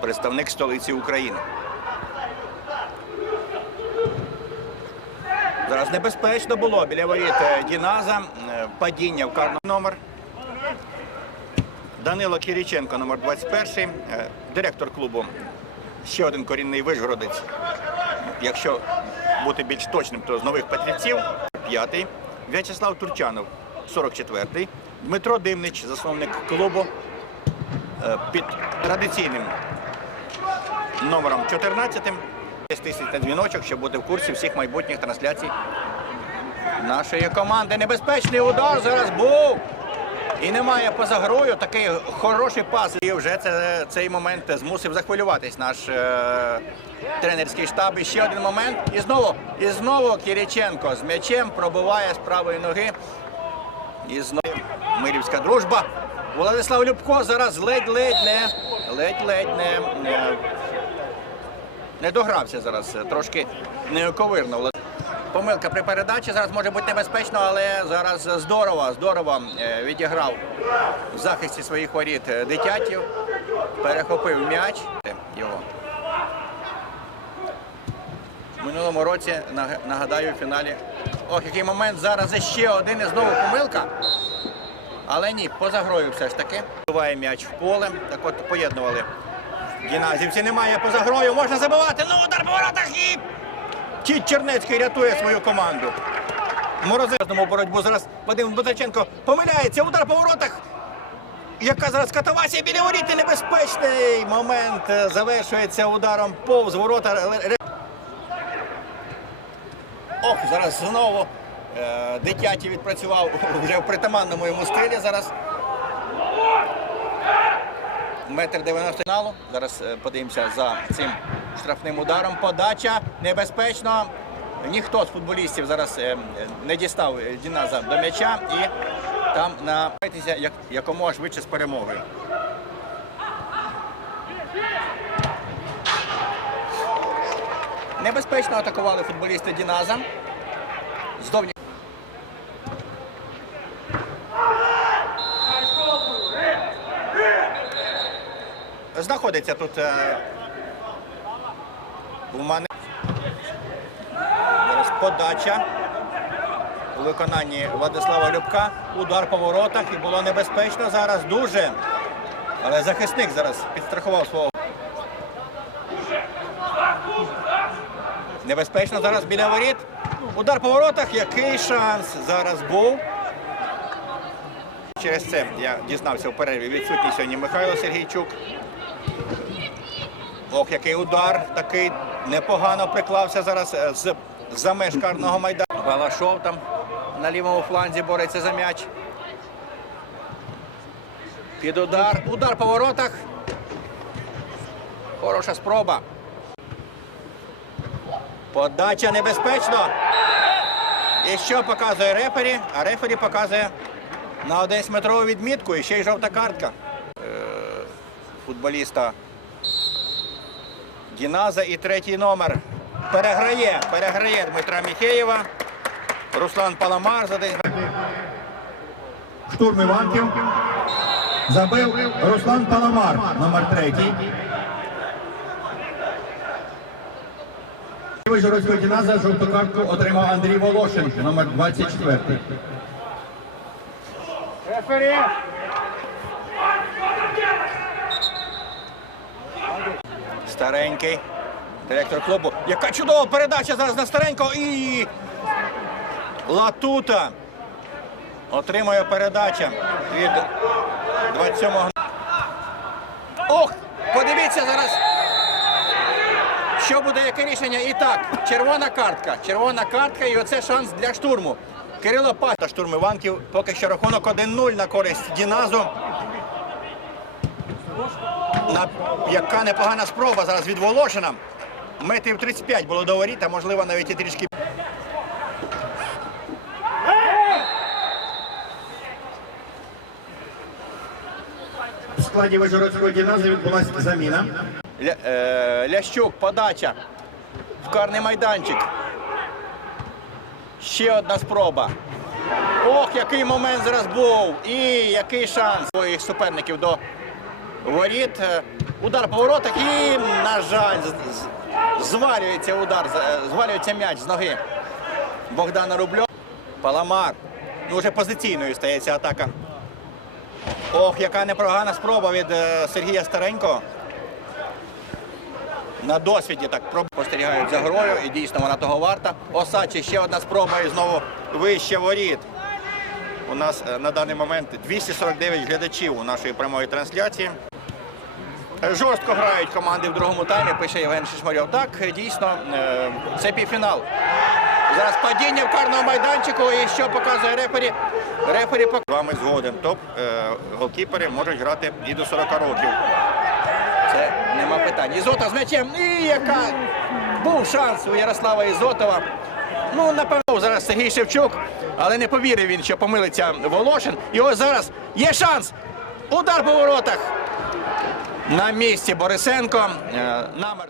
представник столиці України. Зараз небезпечно було біля воріт е, Діназа. е, Падіння в карний номер. Данило Кіріченко, номер 21, е, директор клубу. Ще один корінний вишгородець. Якщо бути більш точним, то з нових патрівців. П'ятий. В'ячеслав Турчанов, 44-й. Дмитро Димнич, засновник клубу під традиційним номером 14. Тисяч на дзвіночок, щоб бути в курсі всіх майбутніх трансляцій нашої команди. Небезпечний удар зараз був. І немає поза грою такий хороший пас. І вже це, цей момент змусив захвилюватись наш е, тренерський штаб. І ще один момент. І знову, і знову Кіріченко з м'ячем пробиває з правої ноги. І знову Мирівська дружба. Владислав Любко зараз ледь-ледь не ледь-ледь не, не, не догрався зараз. Трошки неоковирно. Помилка при передачі зараз може бути небезпечно, але зараз здорово, здорово е, відіграв в захисті своїх воріт е, дитятів. Перехопив м'яч його. В минулому році, нагадаю, в фіналі. Ох, який момент зараз ще один і знову помилка. Але ні, поза грою все ж таки. Буває м'яч в поле. Так от поєднували. Гімназівці немає поза грою, можна забивати. Ну, удар по воротах і Тіт Чернецький рятує свою команду. Морозезному боротьбу зараз Вадим Дмитриченко помиляється. Удар по воротах. Яка зараз катавасія біля воріт небезпечний момент е, завершується ударом повз ворота. Ох, зараз знову е, дитяті відпрацював вже в притаманному йому стилі зараз. Метр 90 фіналу. Зараз е, подивимося за цим штрафним ударом. Подача небезпечно. Ніхто з футболістів зараз е, не дістав е, Діназа до м'яча і там намагайтеся як, якомога швидше з перемогою. Небезпечно атакували футболісти Діназа. Здовні. Знаходиться тут е, у мене зараз подача у виконанні Владислава Любка. Удар по воротах і було небезпечно зараз дуже. Але захисник зараз підстрахував свого. Небезпечно зараз біля воріт. Удар по воротах. Який шанс зараз був. Через це я дізнався в перерві відсутній сьогодні Михайло Сергійчук. Ох, який удар, такий непогано приклався зараз е, з за меж карного майдану. Балашов там на лівому фланзі бореться за м'яч. Під удар. Удар по воротах. Хороша спроба. Подача небезпечно. І що показує рефері? А рефері показує на 11 метрову відмітку і ще й жовта картка. Е, Футболіста Діназа і третій номер. Переграє, переграє Дмитра Міхеєва. Руслан Паламар за десь. Штурм Іванків. Забив Руслан Паламар, номер третій. Вижгородського Діназа жовту картку отримав Андрій Волошин, номер 24. Старенький. Директор клубу. Яка чудова передача зараз на старенького і Латута. Отримує передача від 27-го. Ох! Подивіться зараз. Що буде, яке рішення? І так, червона картка. Червона картка і оце шанс для штурму. Кирило Паста штурм Іванків. Поки що рахунок 1-0 на користь Діназу. На, яка непогана спроба зараз від Волошина. Метрів 35 було до воріт, а можливо навіть і трішки. В складі Вижгородського Діназа відбулася заміна. Ля, е, Лящук, подача в карний майданчик. Ще одна спроба. Ох, який момент зараз був! І який шанс своїх суперників до воріт. Е, Удар по воротах і, на жаль, звалюється удар, е, звалюється м'яч з ноги Богдана Рубльова. Паламар. Ну, вже позиційною стається атака. Ох, яка непрогана спроба від е, Сергія Старенького. На досвіді так спостерігають за грою, і дійсно вона того варта. Осачі ще одна спроба і знову вище воріт. У нас е, на даний момент 249 глядачів у нашої прямої трансляції. Жорстко грають команди в другому таймі, пише Євген Шишмарьов. Так, дійсно, е, це півфінал. Зараз падіння в карному майданчику і що показує рефері. Рефері пок... З вами згоден. Топ е, голкіпери можуть грати і до 40 років. Це нема питань. Ізота з м'ячем. І яка був шанс у Ярослава Ізотова. Ну, напевно, зараз Сергій Шевчук, але не повірив він, що помилиться Волошин. І ось зараз є шанс. Удар по воротах. На місці Борисенко. Е, Намер.